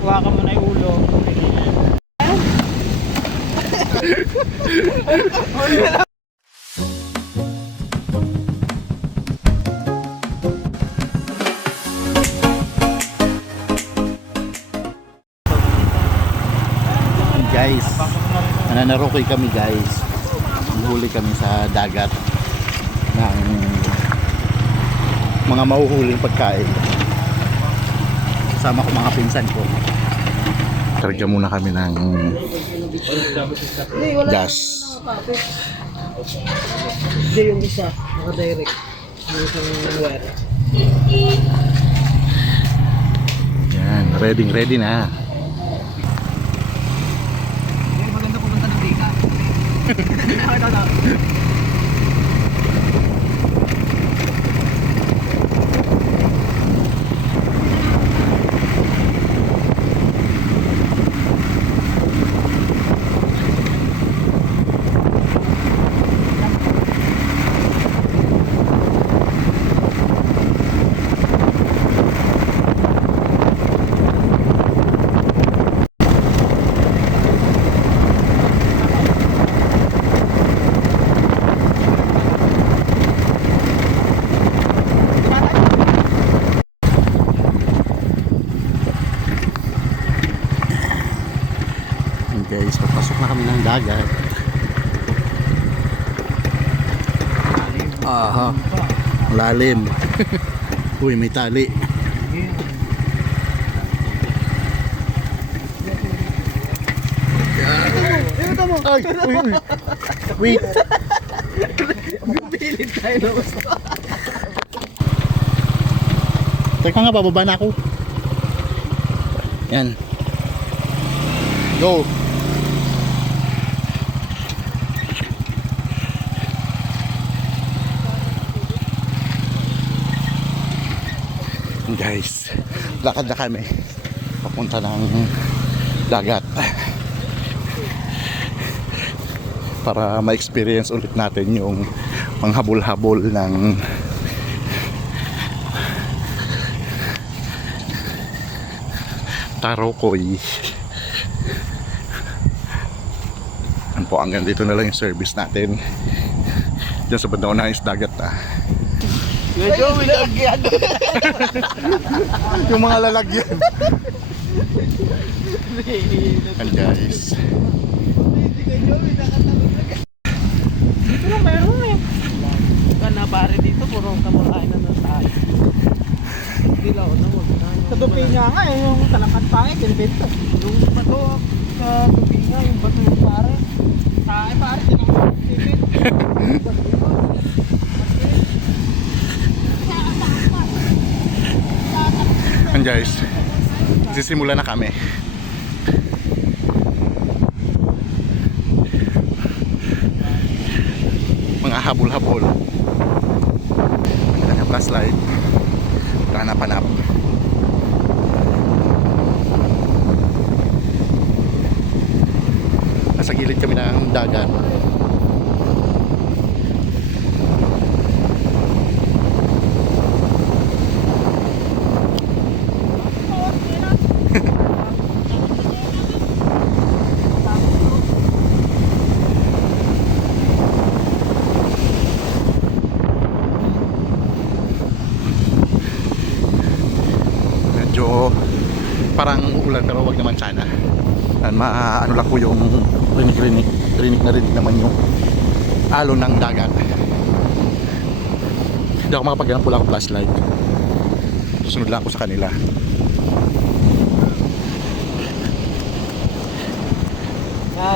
Hawakan mo na yung ulo. Guys, nananarokoy kami guys. Huli kami sa dagat ng mga mahuhuling pagkain. Sama ko mga pinsan ko. Karga muna kami ng gas. Hindi yung isa, naka-direct. Yung isang wire. Yan, ready na. Maganda pumunta ng Bika. Guys, papasok na kami ng dagat. Aha, lalim. Uy, may tali. Ay, uy, uy. Wait. Pilit tayo na gusto. Teka nga, bababa na ako. Yan. Go. Guys, lakad na kami papunta ng dagat para ma-experience ulit natin yung panghabol-habol ng Tarokoy. Ano po, hanggang dito na lang yung service natin. Diyan sa bandang unahang is dagat Medyo may lagyan. yung mga lalagyan. And guys, Dito lang meron eh. Kana pare dito, puro kamakain na ng tayo. Dilaw na wag na. Sa Tupinga nga eh, yung talangkat pangit, kinibento. Yung bato sa Tupinga, yung bato yung pare. Tae pare, tinang sipit. and guys, sisimula na kami. Mga habol-habol. Ang flashlight. Hanap-hanap. Nasa gilid kami ng dagat. Medyo parang uulan pero wag naman sana. Ano lang po yung rinig naman yung alon ng dagat. Hindi ako makapagyanap, wala akong flashlight. Susunod lang ako sa kanila.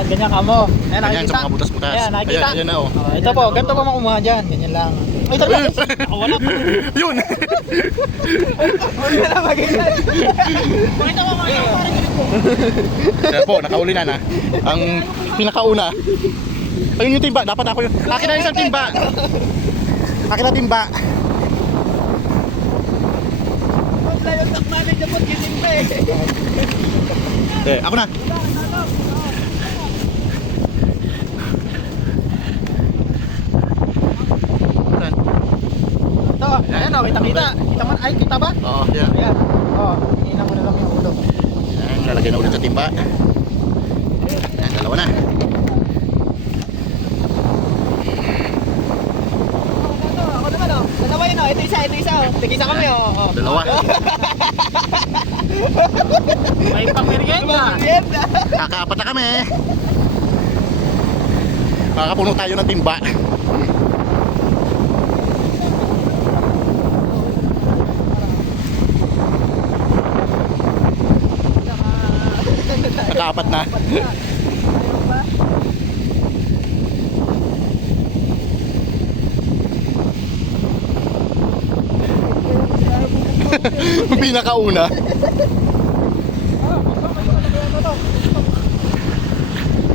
Ganyan ka mo. Ayan, Ganyan nakikita. sa mga butas-butas. Ayan, nakikita. Ayan na oh. Ito po, ganito po makumuha dyan. Ganyan lang. Ay, talaga. Ako wala po. Yun! Wala na magigan. Pakita mo mga parang ganito po. Kaya po, nakauli na na. Ang pinakauna. Ayun yung timba, dapat ako yun. Akin na isang timba. Akin na timba. Wala yung takmali dyan po, gising pa eh. Ako na. Ayan o, kita-kita. Kita man, ay, kita ba? Oo, yeah. Ayan. O, hihina mo na lang yung ulo. Yan. Lalagay na ulit sa timba. Yan, dalawa na. Ako naman oh. Dalawa yun oh. Ito isa oh. Tig-isa kami oh. Dalawa. May pang-merienda. Kakaapat na kami. Makakapuno tayo ng timba. Nakaapat na. Pinakauna.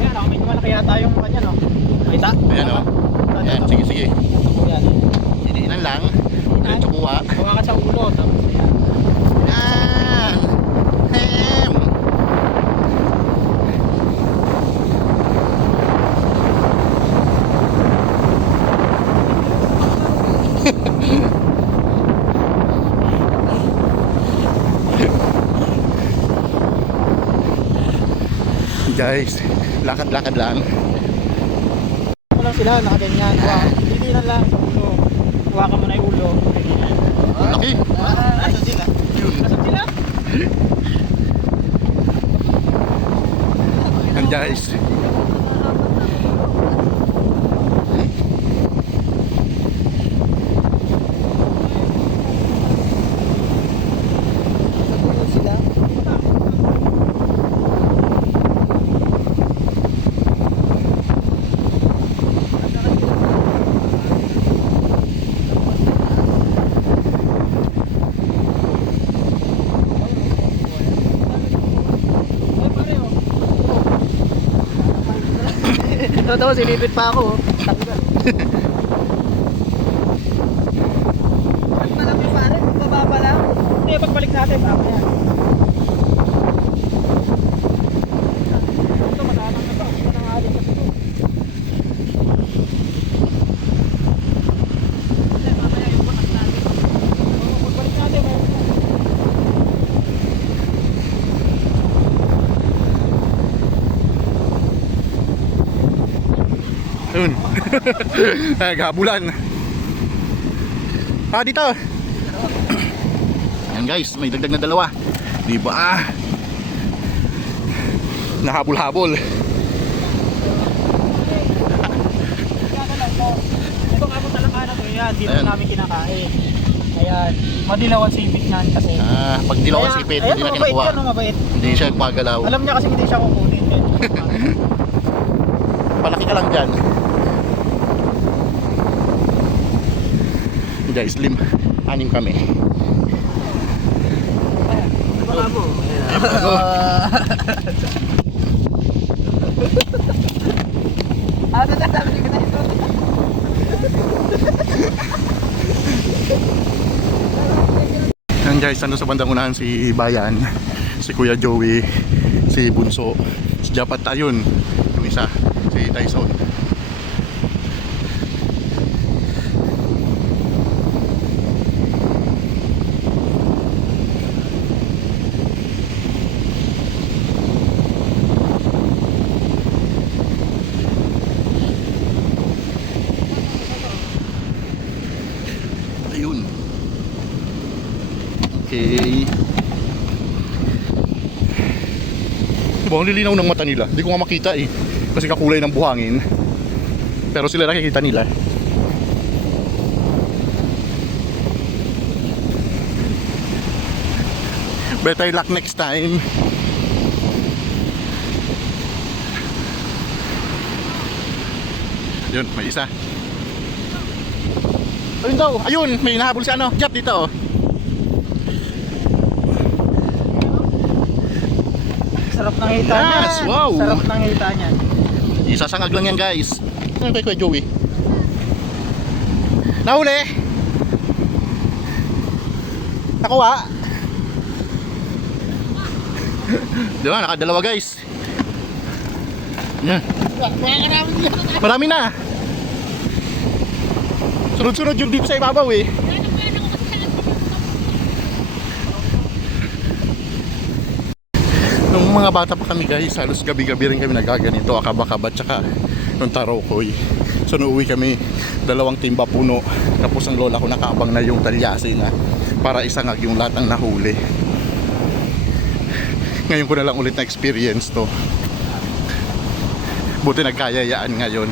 Ayan oh. Medyo malaki yata yung kanya no. Kita? Ayan o. Ayan, sige, sige. Ayan. Diniinan lang. Diretso kuha. Kuha ka sa ulo. Tapos ayan. Yan. Hem. Guys, lakad-lakad lang. Ano lang sila, nakaganyan. Hindi lang sa ulo. Hawakan mo na yung ulo. Ganyan. Laki. Nasaan sila? Yun. Nasaan sila? Yan guys. Sila? Totoo, sinipit pa ako. Pag malaki pare, baba pa lang. Hindi, pagbalik natin, baba yan. Ito, matalang na to. Ito na nga din sa ito. Hindi, mamaya yung bakas natin. Pagbalik natin, mayroon na. Ayun. Ay, gabulan. Dito. Yan guys, may dagdag na dalawa. Di ba? Nahabol-habol. Ito nga po talaga na to yan, dito Ayan. namin kinakain. Ayan, madilaw ang sipit niyan kasi. Pag dilaw ang sipit, hindi na mabait kinukuha. yan, mabait. Hindi siya magalaw. Alam niya kasi hindi siya kukunin. Palaki ka lang dyan. Guys, anim kami. Baka mo. Ano na sabi ko na ito? Yan guys, ano sa bandang unahan si Bayan, si Kuya Joey, si Bunso, si Japat ayun, yung isa, si Tyson. Ayun. Okay. Diba, ang lilinaw ng mata nila. Hindi ko nga makita eh. Kasi kakulay ng buhangin. Pero sila nakikita nila. Better luck next time. Yun, may isa. Ayun daw, ayun, may nahabol si ano, Jap dito oh. Sarap ng hita Yes, niyan. wow. Sarap ng hita niyan. Isasangag lang yan guys. Ano kay Kuya Joey? Nahuli! Nakuha! Diba, nakadalawa guys. Yan. Marami na. Sunod-sunod yung dip sa ibabaw eh. Nung Nung mga bata pa kami guys, halos gabi-gabi rin kami nagaganito, akaba-kaba tsaka yung tarokoy. So nuuwi kami, 2 timba puno. Tapos ang lola ko nakaabang na yung talyasi na para isangag yung lahat ng nahuli. Ngayon ko na lang ulit na experience to. Buti nagkayayaan ngayon.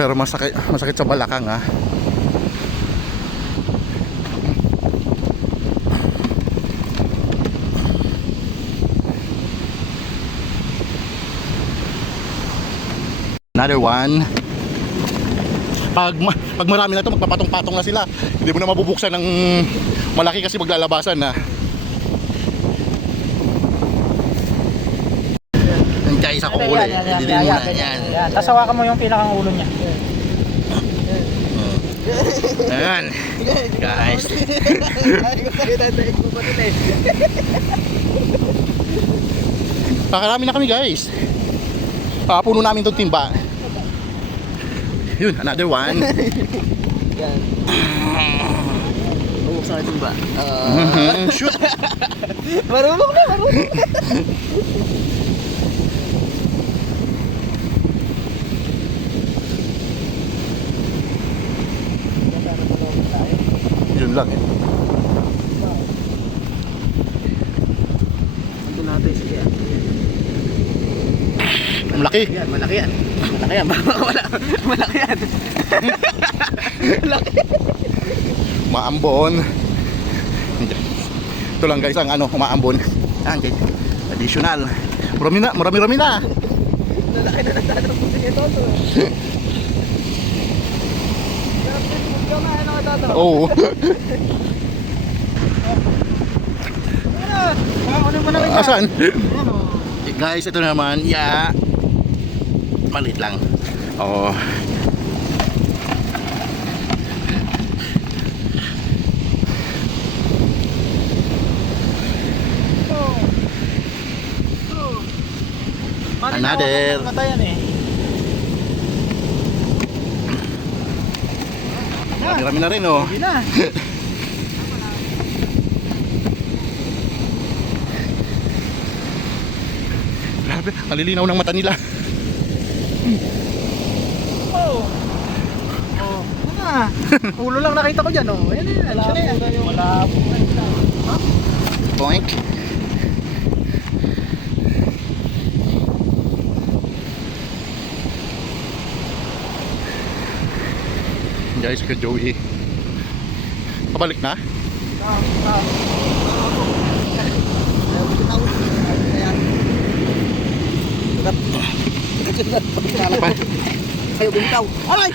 Pero masakit sa balakang ha. Another one. Pag marami na to, magpapatong-patong na sila. Hindi mo na mabubuksan ng malaki kasi maglalabasan na. Yan guys, ako uli. Hindi mo na yan. Tapos hawakan mo yung pinakang ulo niya. Ayan. Guys. Pakarami na kami guys. Puno namin itong timba. Yun, another one. Yan. Bubuksan natin ba? Shoot. Marunong na, marunong. Yun lang eh. Ito natin, sige. Ang laki. Yan, malaki yan. Malaki yan. Malaki yan. Malaki. Maambon. Ito lang guys ang ano, umaambon. Yan guys. Additional. Marami na. Lalaki na nagtatanong po sige toto. Oo. Ano mo na rin? Asan? Guys, ito naman. Yeah. Maliit lang. Oh. Another. Matayan eh. Marami na rin oh. Hindi na. Grabe, malilinaw ng mata nila. Oh. Oh. Ano na? Ulo lang nakita ko dyan oh. Ayan yan. Malabo. Boink. Guys, kay Joey. Pabalik na? Kayo bumitaw. Aray!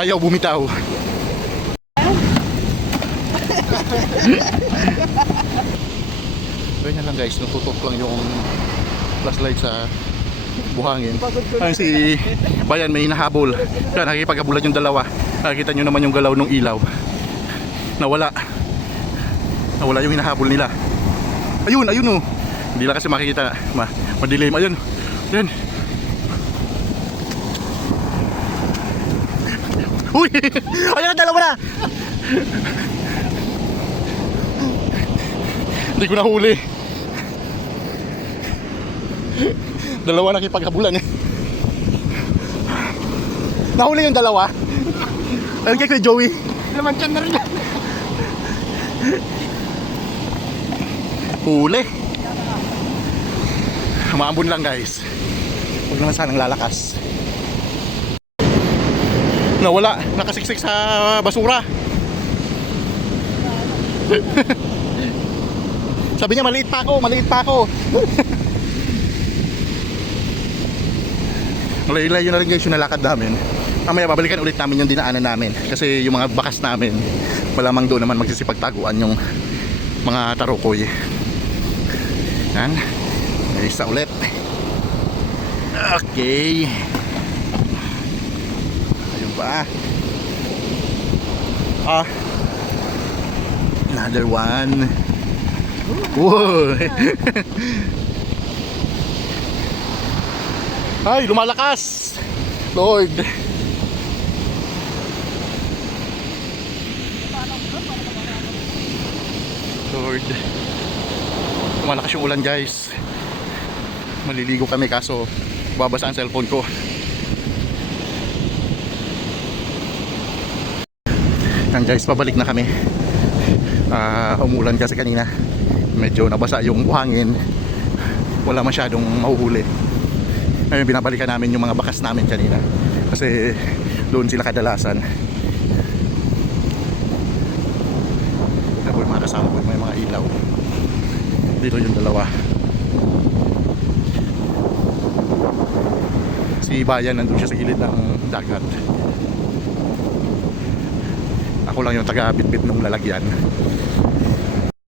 Ayaw bumitaw. Ganyan lang guys, natutok lang yung flashlight sa buhangin. Ayun si Bayan may hinahabol. Kaya nakikipaghabulan yung dalawa. Nakikita nyo naman yung galaw ng ilaw. Nawala yung hinahabol nila. Ayun oh. Hindi lang kasi makikita. Madilim. Ayun. Ayun. Uy! Ayun na, dalawa na! Hindi ko nahuli. Dalawa nakipaghabulan eh. Nahuli yung dalawa. Ayun kay Joey. Naman dyan na rin. Huli. Maambon lang guys. Huwag naman sanang lalakas. Nawala. Nakasiksik sa basura. Sabi niya maliit pa ako. Layo-layo na rin guys yung nalakad namin. Mamaya babalikan ulit namin yung dinaanan namin. Kasi yung mga bakas namin, malamang doon naman magsisipagtaguan yung mga tarokoy. Yan. Isa ulit. Okay. Ayun pa. Another one. Wow. Ay, lumalakas. Lord. Lord. Malakas yung ulan guys. Maliligo kami kaso babasa ang cellphone ko. Yan guys, pabalik na kami. Umulan kasi kanina. Medyo nabasa yung buhangin. Wala masyadong mahuhuli. Ngayon binabalikan namin yung mga bakas namin kanina. Kasi doon sila kadalasan. Ito yung mga kasama ko, may mga ilaw. Dito yung dalawa. Si Bayan nandun siya sa gilid ng dagat. Ako lang yung taga-bitbit ng lalagyan.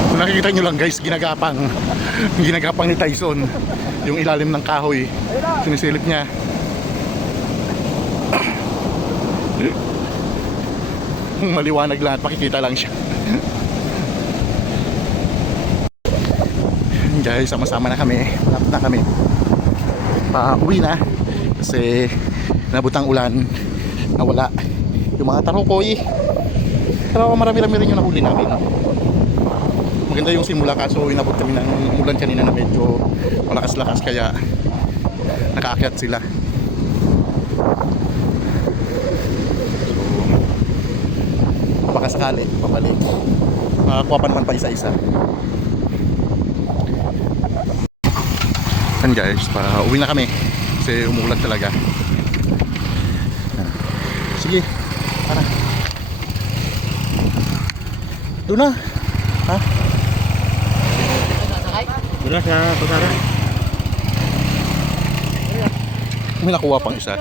Kung nakikita nyo lang guys, ginagapang ginagapang ni Tyson yung ilalim ng kahoy. Sinisilip niya. Maliwanag lahat, pakikita lang siya. Guys, sama-sama na kami. Malapit na kami. Pauwi na kasi nabutang ulan, nawala yung mga tarukoy. Pero marami-rami rin yung nahuli namin. Maganda yung simula kaso inabot kami ng ulan kanina na medyo malakas-lakas kaya nakaakyat sila. So, baka sakali pabalik. Makakuha pa naman pa isa-isa. Yan guys, uwi na kami kasi umuulan talaga. Sige, tara. Doon na. Ha? Doon na sa pasara. May nakuha pang isa.